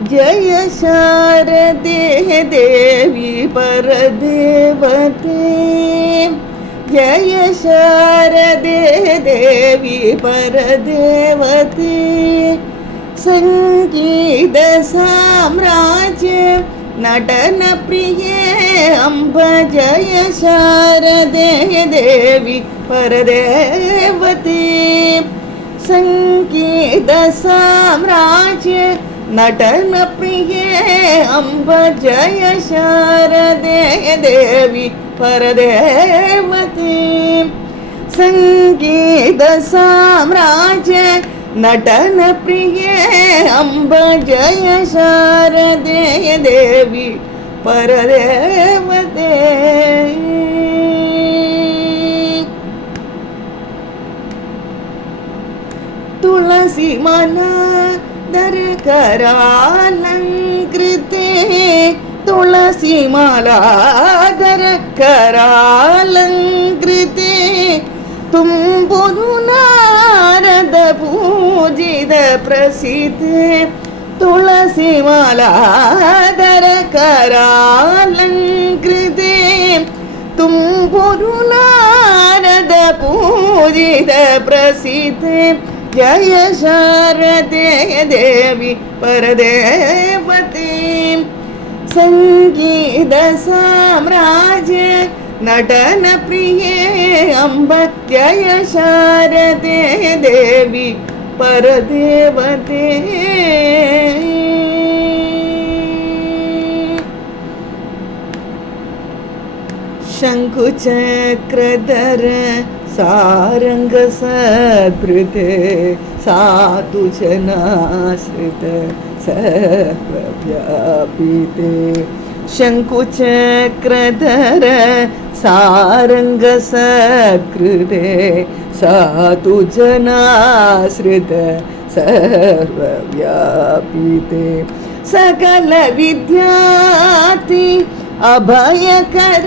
जय शारदे देवी परदेवते। जय शारदे देवी परदेवते। संगीत साम्राज्य नटन प्रिये अम्ब जय शारदे देवी परदेवते। संगीत साम्राज्य नटन प्रिये अम्ब जय शारदे देवी परदेवते। संगीत साम्राज्य नटन प्रिये अम्ब जय शारदे देवी परदेवते। तुलसी माला दरकरालंकृते। तुलसी माला दरकरालंकृते। तुम्बुरु नारद पूजित प्रसिद्धे। तुलसी माला दरकरालंकृते। तुम्बुरु नारद पूजित प्रसिद्धे। जय शारदे देवी परदेवते। संगीत साम्राज्य नटन प्रिये अम्ब जय शारदे देवी परदेवते। शंकुचक्रधर सारंग सद्भृते। साधु जनाश्रित सर्वव्यापिते। शंकुचक्रधर सारंग सत्कृते। साधु जनाश्रित सर्वव्यापिते। सकल विद्यार्थी अभयकर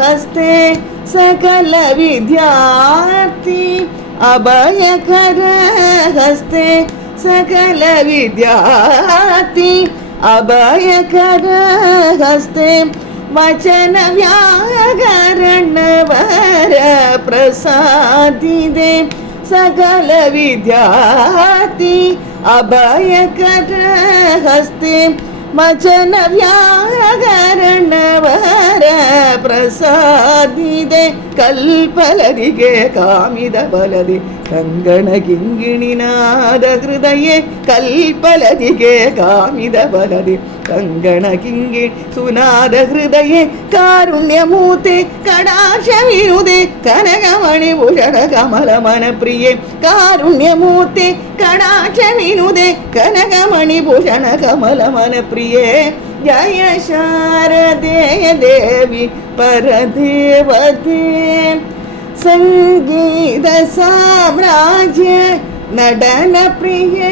हस्ते। सकल विद्यार्थी अभयकर हस्ते। सकल विद्यार्थी अभयकर हस्ते। वचन व्याकरण वर प्रसादिते। सकल विद्यार्थी अभयकर हस्ते। वचन व्याकरण वर प्रसादिते। कल्पलदिगे कामिद बलदि कंगण किंगिणीनाद हृदये। कल्पलदिगे कामिद बलदि कंगण किंगिणी सुनाद हृदये। कारुण्यमूर्ते कटाक्ष विनुदे कनकमणि भूषण कमल मन प्रिये। कारुण्यमूर्ते कटाक्ष विनुदे कनकमणि भूषण कमल मन प्रिये। जय शारदे देवी परदेवते। संगीत साम्राज्य नटन प्रिये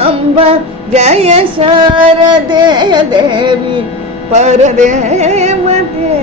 अम्ब जय शारदे देवी परदेवते।